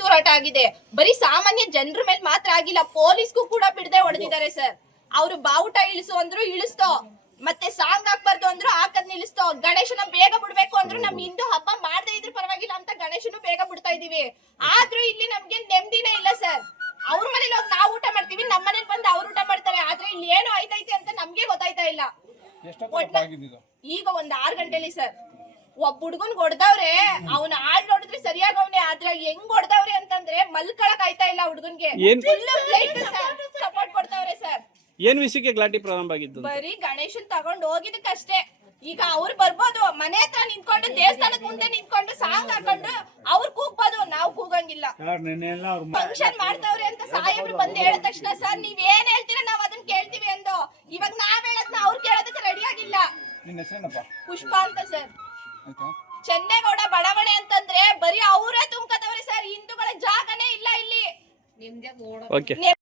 ತೂರಾಟ ಆಗಿದೆ. ಬರೀ ಸಾಮಾನ್ಯ ಜನರ ಮೇಲೆ ಮಾತ್ರ ಆಗಿಲ್ಲ, ಪೊಲೀಸ್ಗೂ ಕೂಡ ಬಿಡದೆ ಹೊಡೆದಿದ್ದಾರೆ ಸರ್. ಅವ್ರು ಬಾವುಟ ಇಳಿಸು ಅಂದ್ರು ಇಳಿಸ್ತೋ, ಮತ್ತೆ ಸಾಂಗ್ ಹಾಕ್ಬಾರ್ದು ಅಂದ್ರು ಹಾಕದ್ ನಿಲ್ಲಿಸ್ತೋ, ಗಣೇಶನ ಬೇಗ ಬಿಡ್ಬೇಕು ಅಂದ್ರು ನಮ್ ಹಿಂದೂ ಹಬ್ಬ ಮಾಡದೇ ಇದ್ರು ಪರವಾಗಿಲ್ಲ ಅಂತ ಗಣೇಶನು ಬೇಗ ಬಿಡ್ತಾ ಇದೀವಿ. ಆದ್ರೂ ಇಲ್ಲಿ ನಮ್ಗೆ ನೆಮ್ಮದಿನೇ ಇಲ್ಲ ಸರ್. ಅವ್ರ ಮನೇಲಿ ಹೋಗಿ ನಾವು ಊಟ ಮಾಡ್ತೀವಿ, ನಮ್ಮ ಮನೇಲಿ ಬಂದು ಅವ್ರು ಊಟ ಮಾಡ್ತಾರೆ. ಆದ್ರೆ ಇಲ್ಲಿ ಏನು ಆಯ್ತೈತೆ ಅಂತ ನಮ್ಗೆ ಗೊತ್ತಾಯ್ತಾ ಇಲ್ಲ. ಈಗ ಒಂದ್ 6 ಗಂಟೆಲಿ ಸರ್ ಒಬ್ಬ ಹುಡ್ಗನ್ ಹೊಡ್ದವ್ರೆ, ಅವ್ನ ಆಳ್ ನೋಡಿದ್ರೆ ಸರಿಯಾಗಿ ಅವನೇ, ಆದ್ರೆ ಹೆಂಗ್ ಹೊಡ್ದವ್ರೆ ಅಂತಂದ್ರೆ ಮಲ್ಕೊಳಕ್ ಆಯ್ತಾ ಇಲ್ಲ ಹುಡ್ಗನ್ಗೆ. Support ಕೊಡ್ತಾವ್ರೆ sir. ಏನ್ ವಿಷಯಕ್ಕೆ ಗಲಾಟೆ ಪ್ರಾರಂಭ ಆಗಿದ್ದು? ಬರೀ ಗಣೇಶನ್ ತಗೊಂಡ್ ಹೋಗಿದಕ್ಕಷ್ಟೇ. ಈಗ ಅವ್ರು ಬರ್ಬೋದು, ಮನೆ ಹತ್ರ ನಿಂತ್ಕೊಂಡು ದೇವಸ್ಥಾನದ ಮುಂದೆ ನಿಂತ್ಕೊಂಡು ಸಾಂಗ್ ಹಾಕೊಂಡು ಅವ್ರು ಕೂಗ್ಬೋದು, ನಾವು ಕೂಗಂಗಿಲ್ಲ. ಫಂಕ್ಷನ್ ಮಾಡ್ತಾವ್ರೆ ಅಂತ ಸಾಹೇಬ್ರು ಬಂದು ಹೇಳಿದ ತಕ್ಷಣ ಸರ್ ನೀವ್ ಏನ್ ಹೇಳ್ತೀರಾ ನಾವ್ ಅದನ್ನ ಕೇಳ್ತೀವಿ ಅಂದು. ಇವಾಗ ನಾವ್ ಹೇಳದ್ನ ಅವ್ರು ಕೇಳೋದಕ್ಕೆ ರೆಡಿ ಆಗಿಲ್ಲ. ಪುಷ್ಪ ಅಂತ ಸರ್. ಚೆನ್ನೇಗೌಡ ಬಡಾವಣೆ ಅಂತಂದ್ರೆ ಬರೀ ಅವರೇ ತುಂಬ್ಕತವ್ರೆ ಸರ್. ಹಿಂದೂಗಳ ಜಾಗನೇ ಇಲ್ಲ ಇಲ್ಲಿ.